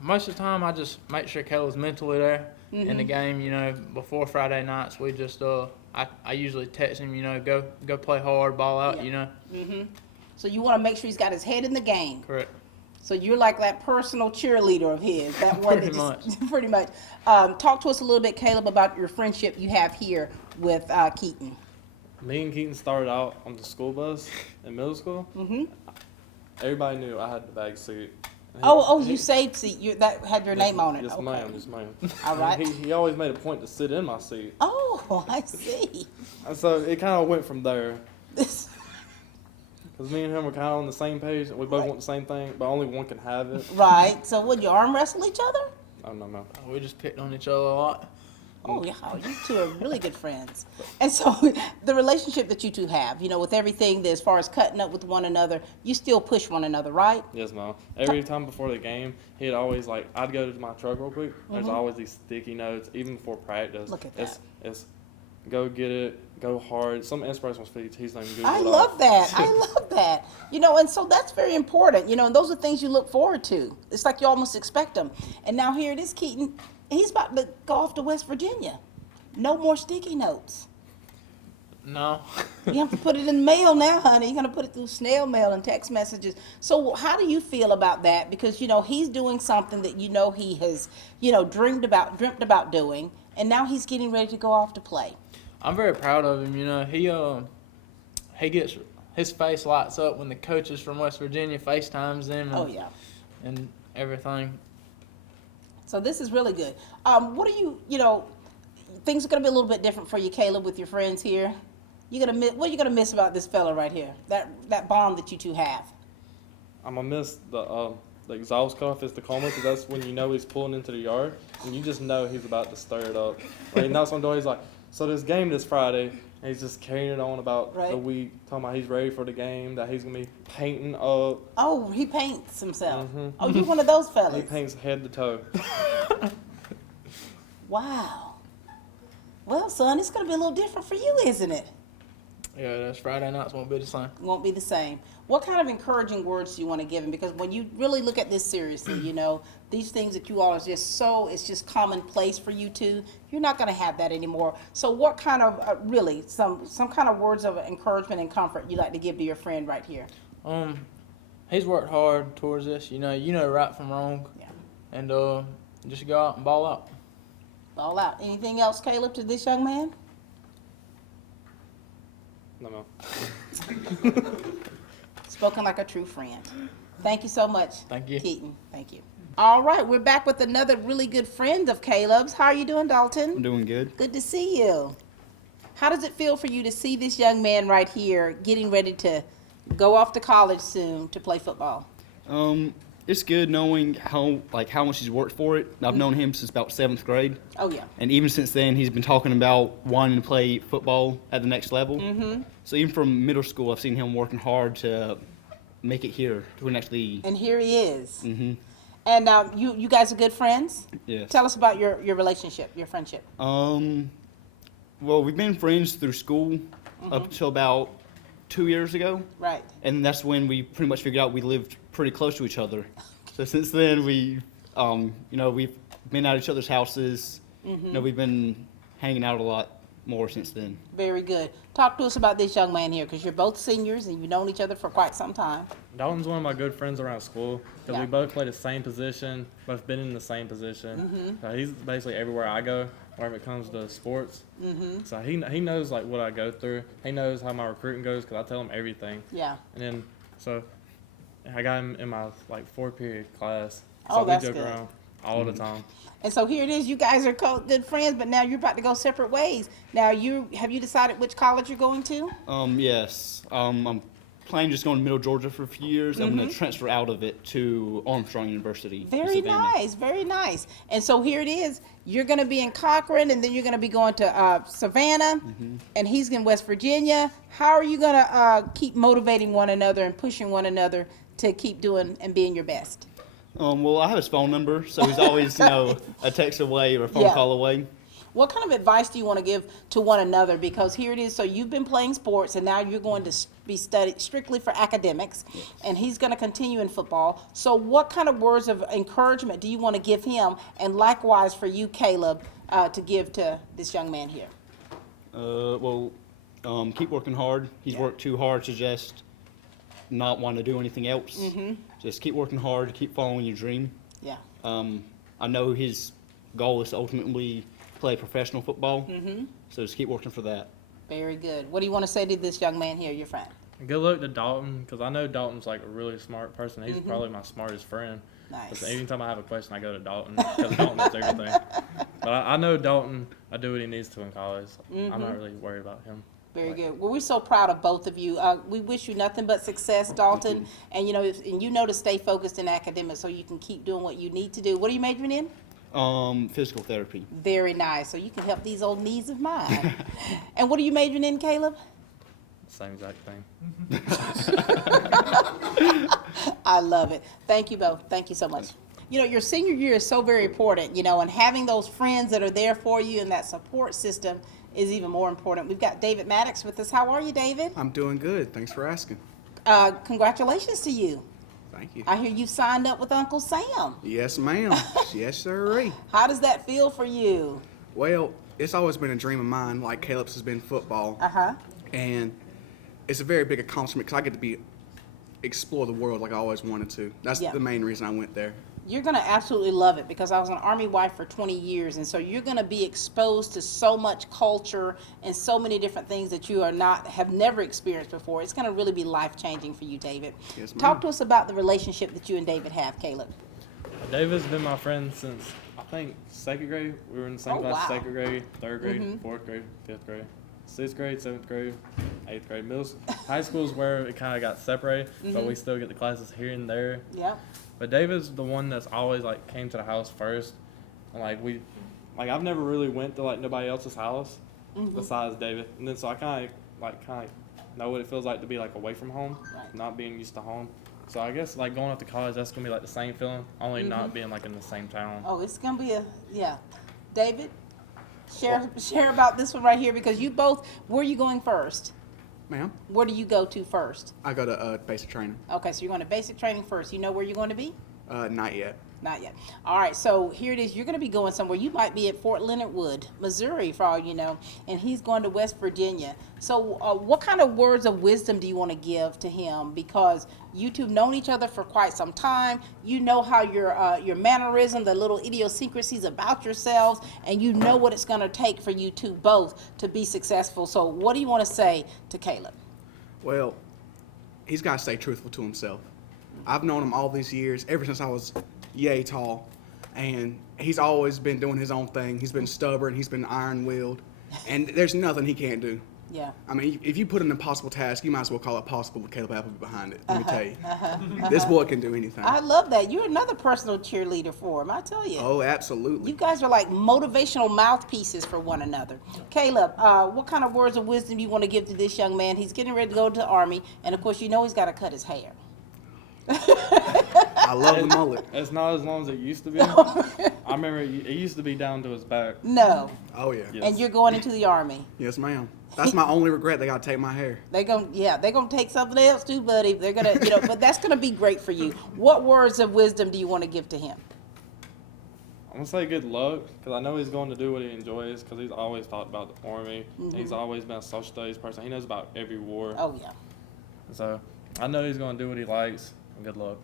most of the time I just make sure Caleb's mentally there in the game. You know, before Friday nights, we just I usually text him, you know, go play hard, ball out, you know. So you want to make sure he's got his head in the game. Correct. So you're like that personal cheerleader of his, that one. Pretty much. Pretty much. Talk to us a little bit, Caleb, about your friendship you have here with Keaton. Me and Keaton started out on the school bus in middle school. Everybody knew I had the back seat. You saved seat. That had your name on it. Yes, okay. ma'am. Yes, ma'am. All right. He always made a point to sit in my seat. Oh, I see. And so it kind of went from there. Because me and him were kind of on the same page, and we both want the same thing, but only one can have it. Right. So would you arm wrestle each other? Oh, no. We just picked on each other a lot. Oh, yeah. You two are really good friends. And so the relationship that you two have, you know, with everything that as far as cutting up with one another, you still push one another, right? Yes, ma'am. Every time before the game, he'd always, like, I'd go to my truck real quick. There's always these sticky notes, even before practice. Look at that. It's go get it, go hard. Some inspirational speech he's done good. I love that. I love that. You know, and so that's very important. You know, and those are things you look forward to. It's like you almost expect them. And now here it is, Keaton. He's about to go off to West Virginia. No more sticky notes. No. You have to put it in the mail now, honey. You're going to put it through snail mail and text messages. So how do you feel about that? Because, you know, he's doing something that you know he has, you know, dreamt about doing, and now he's getting ready to go off to play. I'm very proud of him. You know, he gets his face lights up when the coaches from West Virginia FaceTimes him. And everything. So this is really good. What are you know, things are going to be a little bit different for you, Caleb, with your friends here. What are you going to miss about this fella right here? That bond that you two have. I'm going to miss the exhaust cuff is the Tacoma, because that's when you know he's pulling into the yard, and you just know he's about to stir it up. Like, he knocks on the door, he's like, so this game this Friday, and he's just carrying it on about the week, talking about he's ready for the game, that he's going to be painting up. Oh, he paints himself. Oh, you're one of those fellas. He paints head to toe. Wow. Well, son, it's going to be a little different for you, isn't it? Yeah, that's Friday nights won't be the same. Won't be the same. What kind of encouraging words do you want to give him? Because when you really look at this seriously, you know, these things that you all are just it's just commonplace for you two. You're not going to have that anymore. So what kind of, really, some kind of words of encouragement and comfort you'd like to give to your friend right here? He's worked hard towards this. You know right from wrong. Yeah. And just go out and ball out. All out. Anything else, Caleb, to this young man? No. Spoken like a true friend. Thank you so much. Thank you. Keaton. Thank you. All right, we're back with another really good friend of Caleb's. How are you doing, Dalton? I'm doing good. Good to see you. How does it feel for you to see this young man right here getting ready to go off to college soon to play football? It's good knowing how much he's worked for it. I've known him since about 7th grade. Oh, yeah. And even since then, he's been talking about wanting to play football at the next level. Mm-hmm. So even from middle school, I've seen him working hard to make it here to the next league. And here he is. Mm-hmm. And you guys are good friends? Yes. Tell us about your relationship, your friendship. Well, we've been friends through school up until about 2 years ago. Right. And that's when we pretty much figured out we lived pretty close to each other. So since then, we've been at each other's houses. We've been hanging out a lot more since then. Very good. Talk to us about this young man here, because you're both seniors and you've known each other for quite some time. Dalton's one of my good friends around school because we both play the same position, both been in the same position. So he's basically everywhere I go, whenever it comes to sports. So he knows like what I go through. He knows how my recruiting goes because I tell him everything. Yeah. And then so I got him in my like 4-period class. So Oh, we that's joke good. around all the time. And so here it is. You guys are good friends, but now you're about to go separate ways. Now, have you decided which college you're going to? Yes. I'm planning just going to Middle Georgia for a few years. I'm going to transfer out of it to Armstrong University. in Very Savannah. nice, very nice. And so here it is. You're going to be in Concord, and then you're going to be going to Savannah, and he's in West Virginia. How are you going to keep motivating one another and pushing one another to keep doing and being your best? Well, I have his phone number, so he's always, a text away or a phone call away. What kind of advice do you want to give to one another? Because here it is, so you've been playing sports, and now you're going to be studied strictly for academics, and he's going to continue in football. So what kind of words of encouragement do you want to give him, and likewise for you, Caleb, to give to this young man here? Keep working hard. He's worked too hard to just not want to do anything else. Just keep working hard, keep following your dream. Yeah. I know his goal is to ultimately play professional football, so just keep working for that. Very good. What do you want to say to this young man here, your friend? Good luck to Dalton because I know Dalton's like a really smart person. He's probably my smartest friend. Nice. Anytime I have a question, I go to Dalton because Dalton knows everything. But I know Dalton. I do what he needs to in college. I'm not really worried about him. Very good. Well, we're so proud of both of you. We wish you nothing but success, Dalton. And to stay focused in academics so you can keep doing what you need to do. What are you majoring in? Physical therapy. Very nice. So you can help these old knees of mine. And what are you majoring in, Caleb? Same exact thing. I love it. Thank you both. Thank you so much. Your senior year is so very important, and having those friends that are there for you and that support system is even more important. We've got David Maddox with us. How are you, David? I'm doing good. Thanks for asking. Congratulations to you. Thank you. I hear you signed up with Uncle Sam. Yes, ma'am. Yes, sir. How does that feel for you? Well, it's always been a dream of mine, like Caleb's has been football. And it's a very big accomplishment because I get to explore the world like I always wanted to. That's the main reason I went there. You're going to absolutely love it because I was an Army wife for 20 years, and so you're going to be exposed to so much culture and so many different things that you have never experienced before. It's going to really be life-changing for you, David. Yes, ma'am. Talk to us about the relationship that you and David have, Caleb. David's been my friend since, I think, 2nd grade. We were in the same class, 2nd grade, 3rd grade, 4th grade, 5th grade, 6th grade, 7th grade, 8th grade. High school is where it kind of got separated, but we still get the classes here and there. Yeah. But David's the one that's always came to the house first, and I've never really went to nobody else's house besides David, and then so I kind of know what it feels like to be away from home, not being used to home. So I guess going off to college, that's gonna be the same feeling, only not being in the same town. Oh, it's gonna be David, share about this one right here because you both. Where are you going first? Ma'am? Where do you go to first? I go to basic training. Okay, so you're going to basic training first. You know where you're going to be? Not yet. Not yet. All right, so here it is. You're going to be going somewhere. You might be at Fort Leonard Wood, Missouri, for all you know, and he's going to West Virginia. So what kind of words of wisdom do you want to give to him? Because you two have known each other for quite some time. You know how your mannerism, the little idiosyncrasies about yourselves, and you know what it's going to take for you two both to be successful. So what do you want to say to Caleb? Well, he's got to stay truthful to himself. I've known him all these years, ever since I was yay tall, and he's always been doing his own thing. He's been stubborn, he's been iron-willed, and there's nothing he can't do. Yeah. I mean, if you put an impossible task, you might as well call it possible with Caleb Appleby behind it. Let me tell you, this boy can do anything. I love that. You're another personal cheerleader for him, I tell you. Oh, absolutely. You guys are like motivational mouthpieces for one another. Caleb, what kind of words of wisdom do you want to give to this young man? He's getting ready to go to the Army, and of course, you know he's got to cut his hair. I love the mullet. It's not as long as it used to be. I remember it used to be down to his back. No. Oh, yeah. Yes. And you're going into the Army. Yes, ma'am. That's my only regret. They got to take my hair. They're gonna take something else too, buddy. They're gonna, but that's gonna be great for you. What words of wisdom do you want to give to him? I'm gonna say good luck, because I know he's going to do what he enjoys, because he's always talked about the Army. Mhm. He's always been a social studies person. He knows about every war. Oh yeah. So I know he's going to do what he likes, and good luck.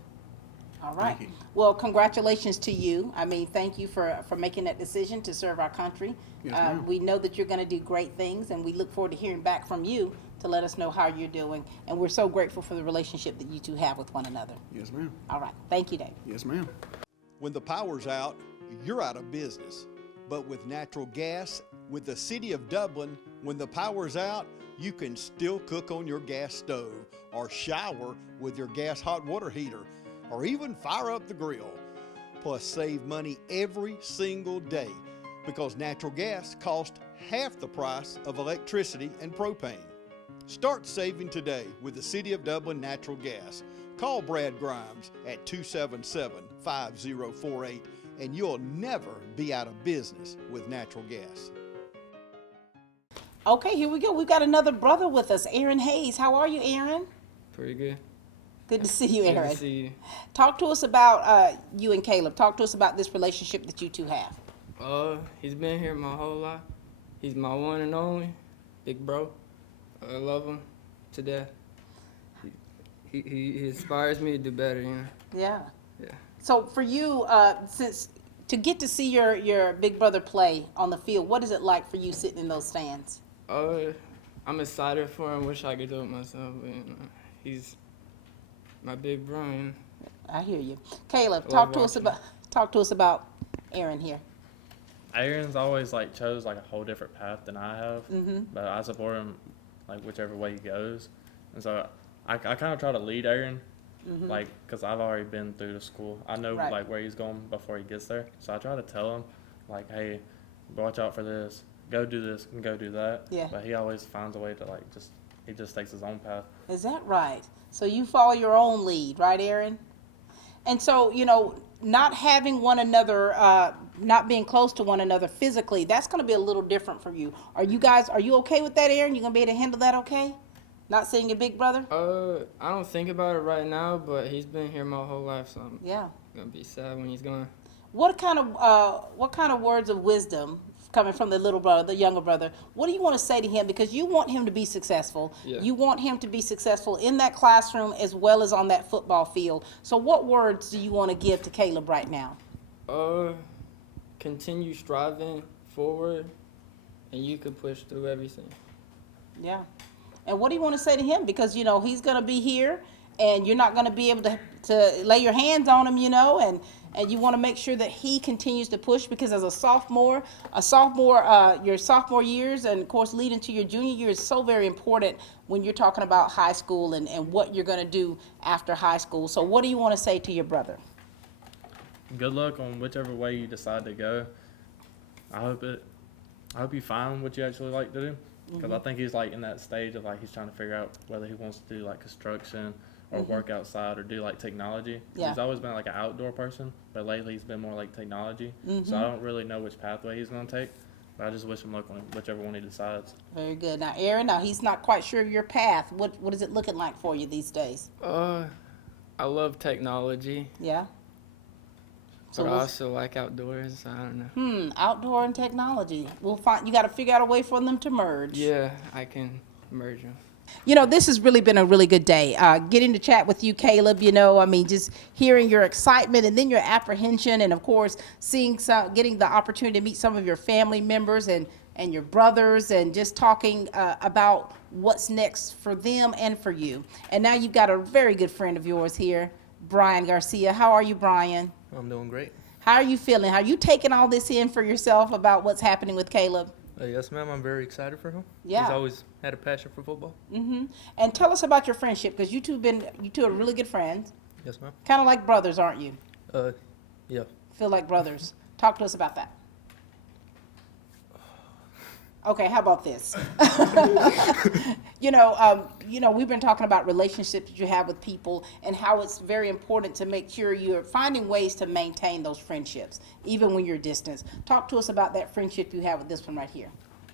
All right. Well, congratulations to you. I mean, thank you for making that decision to serve our country. Yes, ma'am. We know that you're going to do great things, and we look forward to hearing back from you to let us know how you're doing. And we're so grateful for the relationship that you two have with one another. Yes, ma'am. All right. Thank you, Dave. Yes, ma'am. When the power's out, you're out of business. But with natural gas, with the City of Dublin, when the power's out, you can still cook on your gas stove or shower with your gas hot water heater, or even fire up the grill. Plus save money every single day because natural gas costs half the price of electricity and propane. Start saving today with the City of Dublin Natural Gas. Call Brad Grimes at 277-5048 and you'll never be out of business with natural gas. Okay, here we go. We've got another brother with us, Erin Hayes. How are you, Erin? Pretty good. Good to see you, Erin. Good to see you. Talk to us about you and Caleb. Talk to us about this relationship that you two have. He's been here my whole life. He's my one and only big bro. I love him to death. He inspires me to do better, you know. Yeah. Yeah. So for you, since to get to see your big brother play on the field, what is it like for you sitting in those stands? I'm excited for him. Wish I could do it myself, but he's my big bro. You know? I hear you, Caleb. I Talk love to us about Erin here. Aaron's always chose like a whole different path than I have, Mhm. but I support him whichever way he goes, and so I kind of try to lead Aaron, Mhm. because I've already been through the school. I know Right. where he's going before he gets there, so I try to tell him hey, watch out for this, go do this, and go do that. Yeah. But he always finds a way to he just takes his own path. Is that right? So you follow your own lead, right, Erin? And so, not having one another, not being close to one another physically, that's going to be a little different for you. Are you okay with that, Erin? You going to be able to handle that okay? Not seeing your big brother? I don't think about it right now, but he's been here my whole life, so I'm Yeah. gonna be sad when he's gone. What kind of words of wisdom coming from the little brother, the younger brother, what do you want to say to him? Because you want him to be successful. Yeah. You want him to be successful in that classroom as well as on that football field. So what words do you want to give to Caleb right now? Continue striving forward, and you can push through everything. Yeah. And what do you want to say to him? Because, he's going to be here, and you're not going to be able to lay your hands on him, and you want to make sure that he continues to push, because as a sophomore, your sophomore years, and of course leading to your junior year, is so very important when you're talking about high school and what you're going to do after high school. So what do you want to say to your brother? Good luck on whichever way you decide to go. I hope you find what you actually like to do, because I think he's in that stage of he's trying to figure out whether he wants to do construction or work outside or do technology. Yeah. He's always been an outdoor person, but lately he's been more technology. So I don't really know which pathway he's going to take, but I just wish him luck on whichever one he decides. Very good. Now, Erin, he's not quite sure of your path. What is it looking like for you these days? I love technology. Yeah. So but I also like outdoors. I don't know. Outdoor and technology. We'll find. You got to figure out a way for them to merge. Yeah, I can merge them. You know, this has really been a really good day. Getting to chat with you, Caleb, you know, I mean, just hearing your excitement and then your apprehension, and of course, getting the opportunity to meet some of your family members and your brothers, and just talking about what's next for them and for you. And now you've got a very good friend of yours here, Brian Garcia. How are you, Brian? I'm doing great. How are you feeling? Are you taking all this in for yourself about what's happening with Caleb? Yes, ma'am. I'm very excited for him. Yeah. He's always had a passion for football. And tell us about your friendship, because you two are really good friends. Yes, ma'am. Kind of like brothers, aren't you? Yeah. Feel like brothers. Talk to us about that. Okay, how about this? You know, we've been talking about relationships that you have with people and how it's very important to make sure you're finding ways to maintain those friendships, even when you're distant. Talk to us about that friendship you have with this one right here.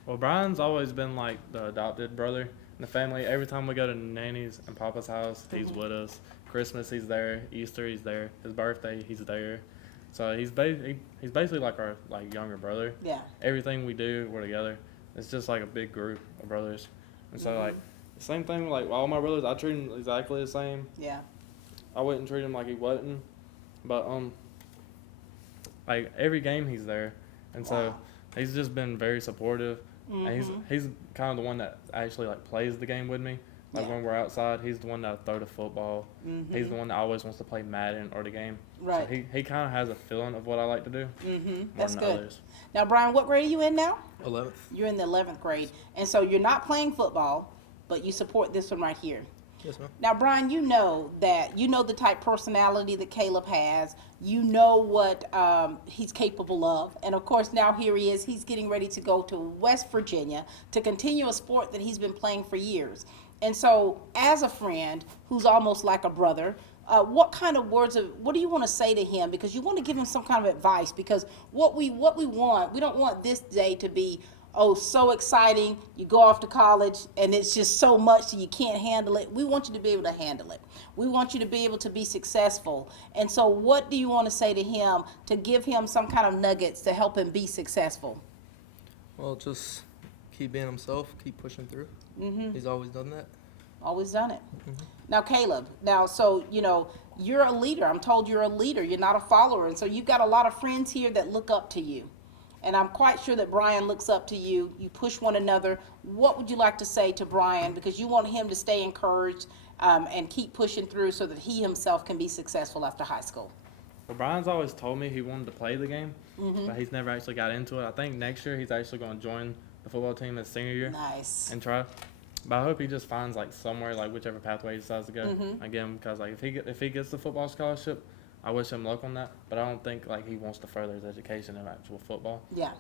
Well, Brian's always been like the adopted brother in the family. Every time we go to Nanny's and Papa's house, he's with us. Christmas, he's there. Easter, he's there. His birthday, he's there. So he's basically like our younger brother. Yeah. Everything we do, we're together. It's just like a big group of brothers. And so like the same thing, like all my brothers, I treat them exactly the same. Yeah. I wouldn't treat him like he wasn't. But like every game he's there. And so he's just been very supportive. And he's kind of the one that actually like plays the game with me. Like when we're outside, he's the one that throw the football. He's the one that always wants to play Madden or the game. Right. So he kind of has a feeling of what I like to do. That's than good. Others. Now, Brian, what grade are you in now? 11th. You're in the 11th grade. And so you're not playing football, but you support this one right here. Yes, ma'am. Now, Brian, you know the type personality that Caleb has. You know what he's capable of. And, of course, now here he is. He's getting ready to go to West Virginia to continue a sport that he's been playing for years. And so, as a friend who's almost like a brother, what do you want to say to him? Because you want to give him some kind of advice. Because what we want, we don't want this day to be, so exciting. You go off to college and it's just so much that you can't handle it. We want you to be able to handle it. We want you to be able to be successful. And so what do you want to say to him to give him some kind of nuggets to help him be successful? Well, just keep being himself, keep pushing through. He's always done that. Always done it. Now, Caleb, so, you're a leader. I'm told you're a leader. You're not a follower. And so you've got a lot of friends here that look up to you. And I'm quite sure that Brian looks up to you. You push one another. What would you like to say to Brian? Because you want him to stay encouraged and keep pushing through so that he himself can be successful after high school. Well, Brian's always told me he wanted to play the game, but he's never actually got into it. I think next year he's actually going to join the football team his senior year. Nice. And try. But I hope he just finds somewhere, whichever pathway he decides to go. Again, because if he gets the football scholarship, I wish him luck on that. But I don't think he wants to further his education in actual football. Yeah.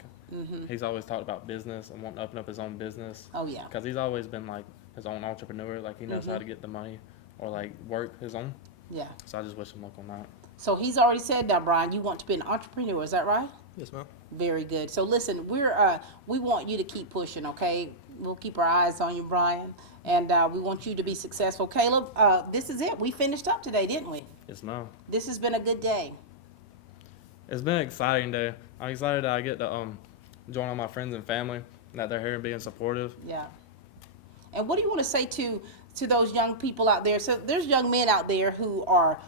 He's always talked about business and wanting to open up his own business. Oh yeah. Because he's always been his own entrepreneur. He knows how to get the money or work his own. Yeah. So I just wish him luck on that. So he's already said now, Brian, you want to be an entrepreneur. Is that right? Yes, ma'am. Very good. So listen, we want you to keep pushing, okay? We'll keep our eyes on you, Brian, and we want you to be successful. Caleb, this is it. We finished up today, didn't we? Yes, ma'am. This has been a good day. It's been an exciting day. I'm excited that I get to join all my friends and family, and that they're here and being supportive. Yeah. And what do you want to say to those young people out there? So there's young men out there who are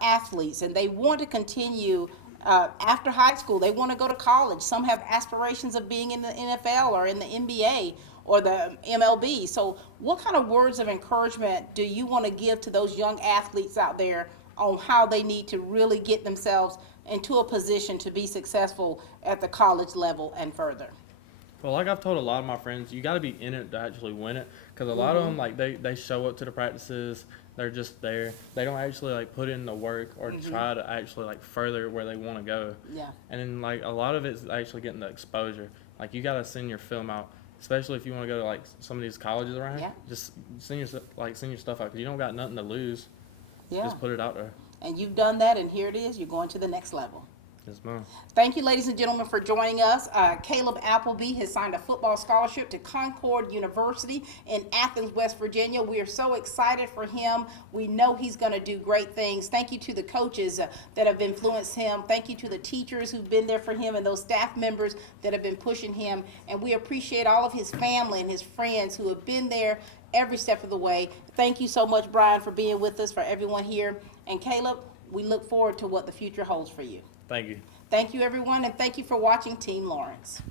athletes, and they want to continue after high school. They want to go to college. Some have aspirations of being in the NFL or in the NBA or the MLB. So what kind of words of encouragement do you want to give to those young athletes out there on how they need to really get themselves into a position to be successful at the college level and further? Well, I've told a lot of my friends, you got to be in it to actually win it. Because a lot of them, they show up to the practices, they're just there. They don't actually put in the work or try to actually further where they want to go. Yeah. And then a lot of it's actually getting the exposure. You got to send your film out, especially if you want to go to some of these colleges around. Yeah. Just send your stuff out because you don't got nothing to lose. Yeah. Just put it out there. And you've done that, and here it is. You're going to the next level. Yes, ma'am. Thank you, ladies and gentlemen, for joining us. Caleb Appleby has signed a football scholarship to Concord University in Athens, West Virginia. We are so excited for him. We know he's going to do great things. Thank you to the coaches that have influenced him. Thank you to the teachers who've been there for him and those staff members that have been pushing him. And we appreciate all of his family and his friends who have been there every step of the way. Thank you so much, Brian, for being with us, for everyone here. And Caleb, we look forward to what the future holds for you. Thank you. Thank you, everyone, and thank you for watching Team Lawrence.